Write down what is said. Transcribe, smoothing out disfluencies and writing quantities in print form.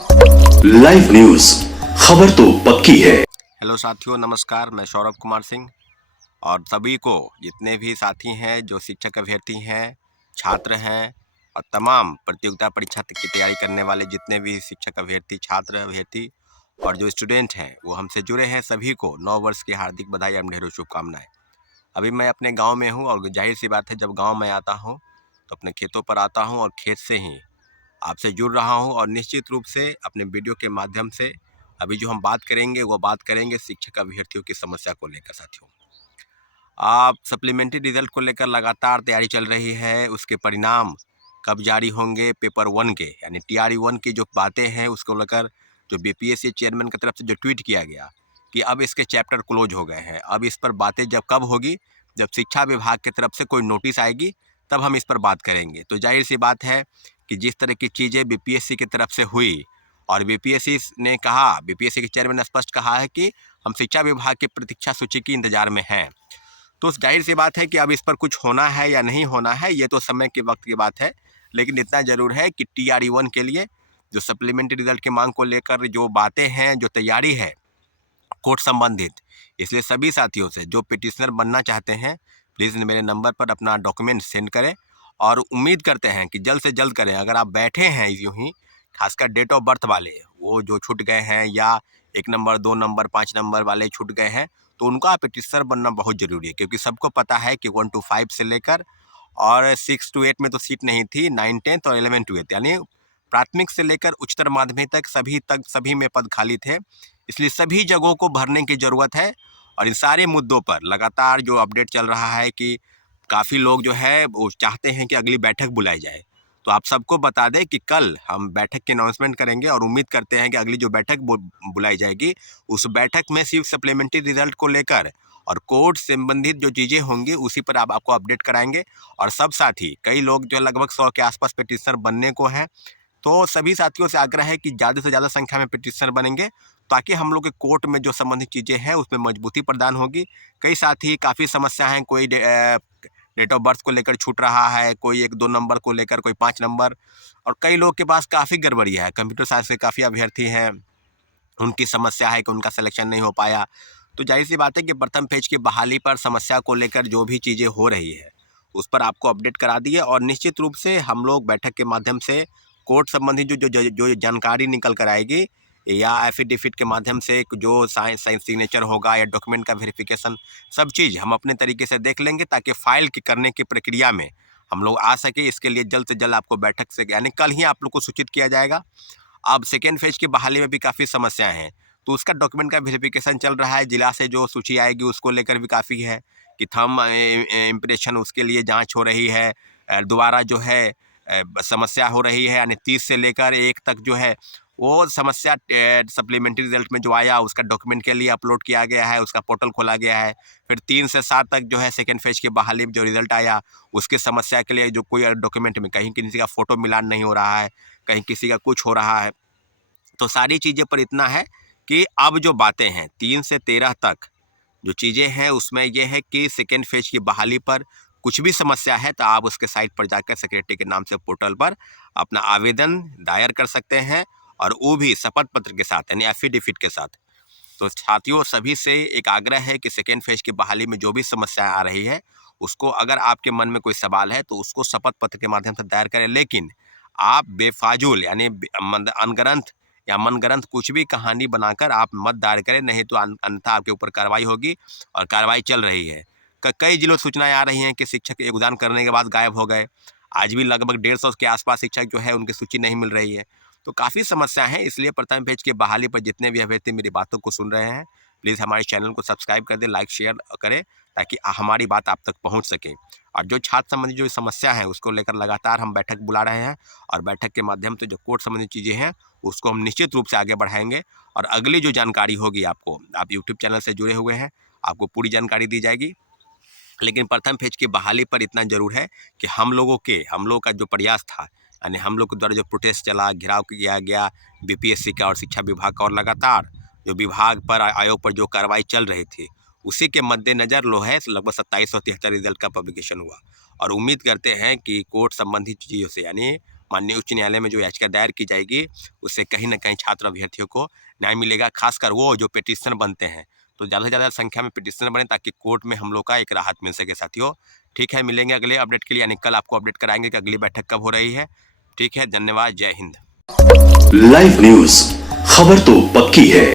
Live news, खबर तो पक्की है। हेलो साथियों, नमस्कार। मैं सौरभ कुमार सिंह और सभी को, जितने भी साथी हैं जो शिक्षक अभ्यर्थी हैं, छात्र हैं और तमाम प्रतियोगिता परीक्षा की तैयारी करने वाले जितने भी शिक्षक अभ्यर्थी, छात्र अभ्यर्थी और जो स्टूडेंट हैं वो हमसे जुड़े हैं, सभी को नव वर्ष की हार्दिक बधाई एवं ढेरों शुभकामनाएं। अभी मैं अपने गाँव में हूँ और जाहिर सी बात है, जब गाँव में आता हूँ तो अपने खेतों पर आता हूँ और खेत से ही आपसे जुड़ रहा हूं और निश्चित रूप से अपने वीडियो के माध्यम से अभी जो हम बात करेंगे वो बात करेंगे शिक्षक अभ्यर्थियों की समस्या को लेकर। साथियों, आप सप्लीमेंट्री रिजल्ट को लेकर लगातार तैयारी चल रही है। उसके परिणाम कब जारी होंगे पेपर 1 के, यानी TRE 1 की जो बातें हैं उसको लेकर जो BPSC चेयरमैन की तरफ से जो ट्वीट किया गया कि अब इसके चैप्टर क्लोज हो गए हैं। अब इस पर बातें जब कब होगी, जब शिक्षा विभाग की तरफ से कोई नोटिस आएगी तब हम इस पर बात करेंगे। तो जाहिर सी बात है कि जिस तरह की चीज़ें BPSC की तरफ से हुई और BPSC ने कहा, BPSC के चेयरमैन ने स्पष्ट कहा है कि हम शिक्षा विभाग की प्रतीक्षा सूची की इंतजार में हैं। तो जाहिर सी बात है कि अब इस पर कुछ होना है या नहीं होना है, ये तो समय के वक्त की बात है। लेकिन इतना ज़रूर है कि TRE 1 के लिए जो सप्लीमेंट्री रिजल्ट की मांग को लेकर जो बातें हैं, जो तैयारी है कोर्ट संबंधित, इसलिए सभी साथियों से जो पिटिशनर बनना चाहते हैं, प्लीज़ मेरे नंबर पर अपना डॉक्यूमेंट सेंड करें और उम्मीद करते हैं कि जल्द से जल्द करें। अगर आप बैठे हैं यूँ ही, खासकर डेट ऑफ बर्थ वाले, वो जो छूट गए हैं या 1 नंबर, 2 नंबर, 5 नंबर वाले छूट गए हैं, तो उनका पिटिशनर बनना बहुत ज़रूरी है। क्योंकि सबको पता है कि 1 to 5 से लेकर और 6 to 8 में तो सीट नहीं थी, 9, 10th और 11 to 8 यानी प्राथमिक से लेकर उच्चतर माध्यमिक तक सभी में पद खाली थे। इसलिए सभी जगहों को भरने की ज़रूरत है और इन सारे मुद्दों पर लगातार जो अपडेट चल रहा है कि काफ़ी लोग जो है वो चाहते हैं कि अगली बैठक बुलाई जाए। तो आप सबको बता दें कि कल हम बैठक की अनाउंसमेंट करेंगे और उम्मीद करते हैं कि अगली जो बैठक बुलाई जाएगी, उस बैठक में सिर्फ सप्लीमेंट्री रिजल्ट को लेकर और कोर्ट संबंधित जो चीज़ें होंगी उसी पर आपको अपडेट कराएंगे। और सब साथी, कई लोग जो लगभग 100 के आसपास पिटिशनर बनने को हैं, तो सभी साथियों से आग्रह है कि ज़्यादा से ज़्यादा संख्या में पिटिशनर बनेंगे ताकि हम लोग के कोर्ट में जो संबंधित चीज़ें हैं उसमें मजबूती प्रदान होगी। कई साथी काफ़ी समस्या हैं, कोई डेट ऑफ बर्थ को लेकर छूट रहा है, कोई 1-2 नंबर को लेकर, कोई 5 नंबर, और कई लोग के पास काफ़ी गड़बड़ी है। कंप्यूटर साइंस के काफ़ी अभ्यर्थी हैं, उनकी समस्या है कि उनका सिलेक्शन नहीं हो पाया। तो जाहिर-सी बात है कि प्रथम फेज की बहाली पर समस्या को लेकर जो भी चीज़ें हो रही है, उस पर आपको अपडेट करा दिए और निश्चित रूप से हम लोग बैठक के माध्यम से कोर्ट संबंधी जो जानकारी निकल कर आएगी या एफिडेविट के माध्यम से जो साइन सिग्नेचर होगा या डॉक्यूमेंट का वेरिफिकेशन, सब चीज़ हम अपने तरीके से देख लेंगे ताकि फाइल की करने की प्रक्रिया में हम लोग आ सके। इसके लिए जल्द से जल्द आपको बैठक से, यानी कल ही आप लोग को सूचित किया जाएगा। अब सेकेंड फेज की बहाली में भी काफ़ी समस्याएं हैं, तो उसका डॉक्यूमेंट का वेरिफिकेशन चल रहा है। जिला से जो सूची आएगी उसको लेकर भी काफ़ी है कि थंब इम्प्रेशन, उसके लिए जांच हो रही है। दोबारा जो है समस्या हो रही है, यानी 30 से लेकर 1 तक जो है वो समस्या सप्लीमेंट्री रिजल्ट में जो आया उसका डॉक्यूमेंट के लिए अपलोड किया गया है, उसका पोर्टल खोला गया है। फिर 3 से 7 तक जो है सेकेंड फेज की बहाली में जो रिजल्ट आया उसकी समस्या के लिए जो कोई डॉक्यूमेंट में कहीं किसी का फ़ोटो मिलान नहीं हो रहा है, कहीं किसी का कुछ हो रहा है। तो सारी चीज़ें पर इतना है कि अब जो बातें हैं 3 से 13 तक जो चीज़ें हैं उसमें ये है कि सेकेंड फेज की बहाली पर कुछ भी समस्या है तो आप उसके साइट पर जाकर सेक्रेटरी के नाम से पोर्टल पर अपना आवेदन दायर कर सकते हैं और वो भी शपथ पत्र के साथ, यानी एफिडेविट के साथ। तो साथियों, सभी से एक आग्रह है कि सेकेंड फेज की बहाली में जो भी समस्या आ रही है उसको, अगर आपके मन में कोई सवाल है तो उसको शपथ पत्र के माध्यम से दायर करें। लेकिन आप बेफाजुल, यानी अनग्रंथ या मनगढ़ंत कुछ भी कहानी बनाकर आप मत दायर करें, नहीं तो अन्यथा आपके ऊपर कार्रवाई होगी और कार्रवाई चल रही है। कई जिलों से सूचनाएं आ रही हैं कि शिक्षक योगदान करने के बाद गायब हो गए। आज भी लगभग 150 के आसपास शिक्षक जो है उनकी सूची नहीं मिल रही है। तो काफ़ी समस्या है। इसलिए प्रथम पेज की बहाली पर जितने भी अभ्यर्थी मेरी बातों को सुन रहे हैं, प्लीज़ हमारे चैनल को सब्सक्राइब कर दें, लाइक शेयर करें ताकि हमारी बात आप तक पहुंच सके। और जो छात्र संबंधी जो समस्या है उसको लेकर लगातार हम बैठक बुला रहे हैं और बैठक के माध्यम से जो कोर्ट संबंधी चीज़ें हैं उसको हम निश्चित रूप से आगे बढ़ाएंगे। और अगली जो जानकारी होगी आपको, आप यूट्यूब चैनल से जुड़े हुए हैं, आपको पूरी जानकारी दी जाएगी। लेकिन प्रथम फेज की बहाली पर इतना ज़रूर है कि हम लोगों का जो प्रयास था, यानी हम लोग के द्वारा जो प्रोटेस्ट चला, घेराव किया गया BPSC का और शिक्षा विभाग का, और लगातार जो विभाग पर, आयोग पर जो कार्रवाई चल रही थी, उसी के मद्देनज़र लगभग 2773 रिजल्ट का पब्लिकेशन हुआ। और उम्मीद करते हैं कि कोर्ट संबंधित चीज़ों से, यानी माननीय उच्च न्यायालय में जो याचिका दायर की जाएगी उससे कहीं ना कहीं छात्र अभ्यर्थियों को न्याय मिलेगा, खासकर वो जो पिटिशनर बनते हैं। तो ज़्यादा से ज़्यादा संख्या में पिटिशनर बने ताकि कोर्ट में हम लोग का एक राहत मिल सके साथियों। ठीक है, मिलेंगे अगले अपडेट के लिए, यानी कल आपको अपडेट कराएंगे कि अगली बैठक कब हो रही है। ठीक है, धन्यवाद, जय हिंद। लाइव न्यूज, खबर तो पक्की है।